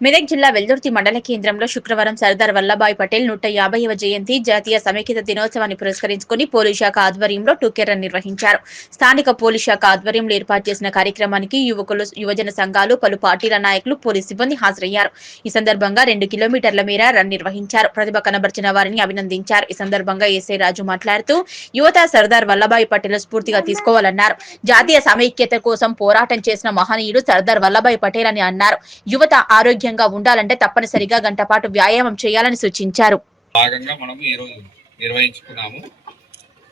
మెదక్ జిల్లా వెల్దుర్తి మండల కేంద్రంలో శుక్రవారం సర్దార్ వల్లభాయ్ పటేల్ నూట యాభైవ జయంతి జాతీయ సమైక్యత దినోత్సవాన్ని పురస్కరించుకుని పోలీస్ శాఖ ఆధ్వర్యంలో టూకే రన్ నిర్వహించారు. స్థానిక పోలీస్ శాఖ ఆధ్వర్యంలో ఏర్పాటు చేసిన కార్యక్రమానికి యువకులు యువజన సంఘాలు పలు పార్టీల నాయకులు పోలీస్ సిబ్బంది హాజరయ్యారు. ఈ సందర్భంగా రెండు కిలోమీటర్ల మేర రన్ నిర్వహించారు. ప్రతిభ కనబర్చిన వారిని అభినందించారు. ఈ సందర్భంగా ఎస్ఐ రాజు మాట్లాడుతూ యువత సర్దార్ వల్లభాయ్ పటేల్ స్ఫూర్తిగా తీసుకోవాలన్నారు. జాతీయ సమైక్యత కోసం పోరాటం చేసిన మహనీయుడు సర్దార్ వల్లభాయ్ పటేల్ అని అన్నారు. యువత ఆరోగ్య ఆరోగ్యంగా ఉండాలంటే తప్పనిసరిగా గంట పాటు వ్యాయామం చేయాలని సూచించారు. భాగంగా మనము ఈరోజు నిర్వహించుకున్నాము.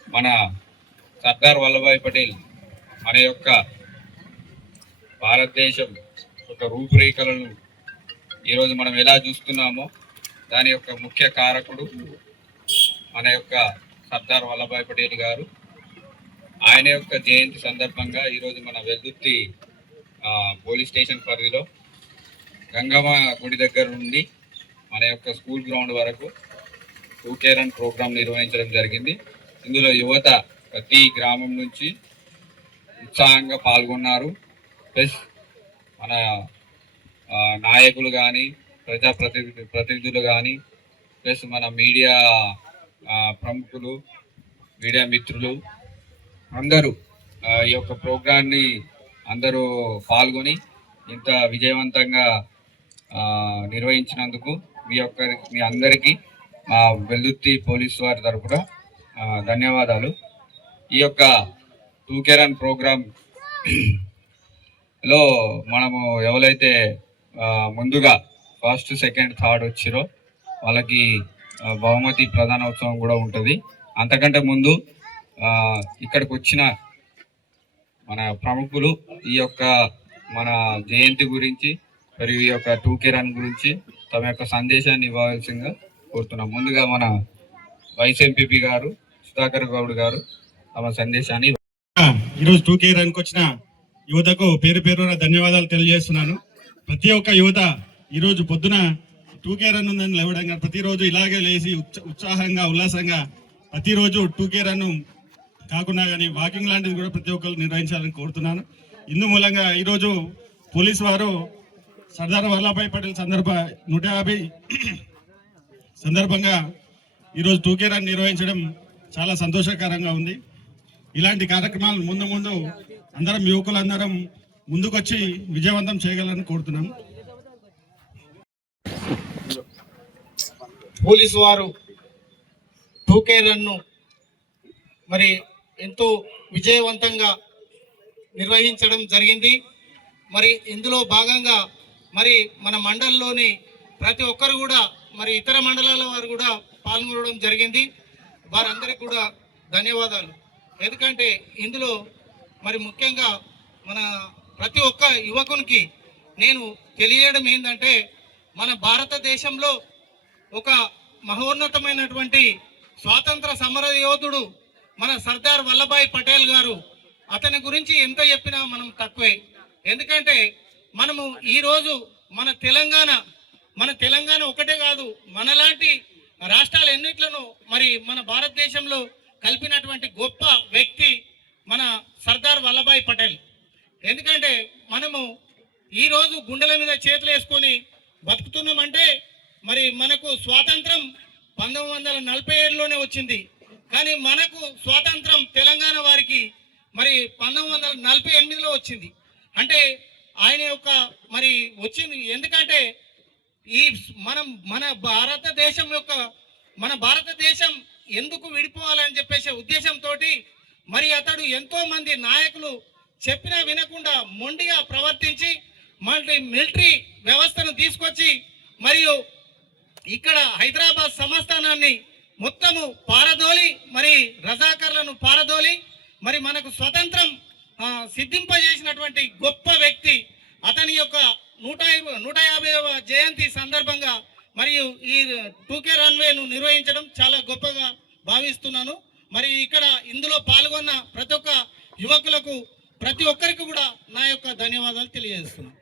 మన సర్దార్ వల్లభాయ్ పటేల్ మన యొక్క భారతదేశం యొక్క రూపురేఖలను ఈరోజు మనం ఎలా చూస్తున్నామో దాని యొక్క ముఖ్య కారకుడు మన యొక్క సర్దార్ వల్లభాయ్ పటేల్ గారు. ఆయన యొక్క జయంతి సందర్భంగా ఈరోజు మన వెల్దుర్తి పోలీస్ స్టేషన్ పరిధిలో గంగమ్మ గుడి దగ్గర నుండి మన యొక్క స్కూల్ గ్రౌండ్ వరకు టూ కేర్ అండ్ ప్రోగ్రామ్ నిర్వహించడం జరిగింది. ఇందులో యువత ప్రతి గ్రామం నుంచి ఉత్సాహంగా పాల్గొన్నారు. ప్లస్ మన నాయకులు కానీ ప్రజాప్రతినిధి ప్రతినిధులు కానీ ప్లస్ మన మీడియా ప్రముఖులు మీడియా మిత్రులు అందరూ ఈ యొక్క ప్రోగ్రాన్ని అందరూ పాల్గొని ఇంత విజయవంతంగా నిర్వహించినందుకు మీ యొక్క మీ అందరికీ మా వెల్దుర్తి పోలీసు వారి తరపున ధన్యవాదాలు. ఈ యొక్క టూకేరన్ ప్రోగ్రామ్లో మనము ఎవరైతే ముందుగా ఫస్ట్ సెకండ్ థర్డ్ వచ్చిరో వాళ్ళకి బహుమతి ప్రధానోత్సవం కూడా ఉంటుంది. అంతకంటే ముందు ఇక్కడికి వచ్చిన మన ప్రముఖులు ఈ యొక్క మన జయంతి గురించి మరియు ఈ యొక్క టూ కే రన్ గురించి తమ యొక్క సందేశాన్ని ఇవ్వాల్సిందిగా కోరుతున్నాం. ముందుగా మన వైస్ ఎంపీపీ గారు సుధాకర్ గౌడ్ గారు తమ సందేశాన్ని ఈరోజు టూ కే రన్కి వచ్చిన యువతకు పేరు పేరున ధన్యవాదాలు తెలియజేస్తున్నాను. ప్రతి ఒక్క యువత ఈరోజు పొద్దున టూ కే రన్ ఉందని లేవడం ప్రతిరోజు ఇలాగే లేచి ఉత్సాహంగా ఉల్లాసంగా ప్రతిరోజు టూ కే రన్ కాకుండా కానీ వాకింగ్ లాంటిది కూడా ప్రతి ఒక్కరు నిర్వహించాలని కోరుతున్నాను. ఇందు మూలంగా ఈరోజు పోలీసు వారు సర్దార్ వల్లభాయ్ పటేల్ సందర్భ నూట యాభై సందర్భంగా ఈరోజు టూకే రన్ నిర్వహించడం చాలా సంతోషకరంగా ఉంది. ఇలాంటి కార్యక్రమాలు ముందు ముందు అందరం యువకులందరం ముందుకొచ్చి విజయవంతం చేయగలని కోరుతున్నాం. పోలీసు వారు టూకే రన్ను మరి ఎంతో విజయవంతంగా నిర్వహించడం జరిగింది. మరి ఇందులో భాగంగా మరి మన మండలంలోని ప్రతి ఒక్కరు కూడా మరి ఇతర మండలాల వారు కూడా పాల్గొనడం జరిగింది. వారందరికీ కూడా ధన్యవాదాలు. ఎందుకంటే ఇందులో మరి ముఖ్యంగా మన ప్రతి ఒక్క యువకునికి నేను తెలియడం ఏంటంటే మన భారతదేశంలో ఒక మహోన్నతమైనటువంటి స్వాతంత్ర సమర యోధుడు మన సర్దార్ వల్లభాయ్ పటేల్ గారు. అతని గురించి ఎంత చెప్పినా మనం తక్కువే. ఎందుకంటే మనము ఈరోజు మన తెలంగాణ మన తెలంగాణ ఒకటే కాదు మనలాంటి రాష్ట్రాలు ఎన్నిట్లను మరి మన భారతదేశంలో కలిపినటువంటి గొప్ప వ్యక్తి మన సర్దార్ వల్లభాయ్ పటేల్. ఎందుకంటే మనము ఈరోజు గుండెల మీద చేతులు వేసుకొని బతుకుతున్నామంటే మరి మనకు స్వాతంత్రం పంతొమ్మిది వందల నలభై ఏడులోనే వచ్చింది. కానీ మనకు స్వాతంత్రం తెలంగాణ వారికి మరి పంతొమ్మిది వందల నలభై ఎనిమిదిలో వచ్చింది. అంటే ఆయన యొక్క మరి వచ్చింది. ఎందుకంటే ఈ మనం మన భారతదేశం యొక్క మన భారతదేశం ఎందుకు విడిపోవాలని చెప్పేసి ఉద్దేశంతో మరి అతడు ఎంతో మంది నాయకులు చెప్పినా వినకుండా మొండిగా ప్రవర్తించి మళ్ళీ మిలిటరీ వ్యవస్థను తీసుకొచ్చి మరియు ఇక్కడ హైదరాబాద్ సంస్థానాన్ని మొత్తము పారదోలి మరి రజాకర్లను పారదోలి మరి మనకు స్వతంత్రం సిద్ధింపజేసినటువంటి గొప్ప వ్యక్తి అతని యొక్క నూట నూట యాభైవ జయంతి సందర్భంగా మరియు ఈ టూకే రన్వేను నిర్వహించడం చాలా గొప్పగా భావిస్తున్నాను. మరి ఇక్కడ ఇందులో పాల్గొన్న ప్రతి ఒక్క యువకులకు ప్రతి ఒక్కరికి కూడా నా యొక్క ధన్యవాదాలు తెలియజేస్తున్నాను.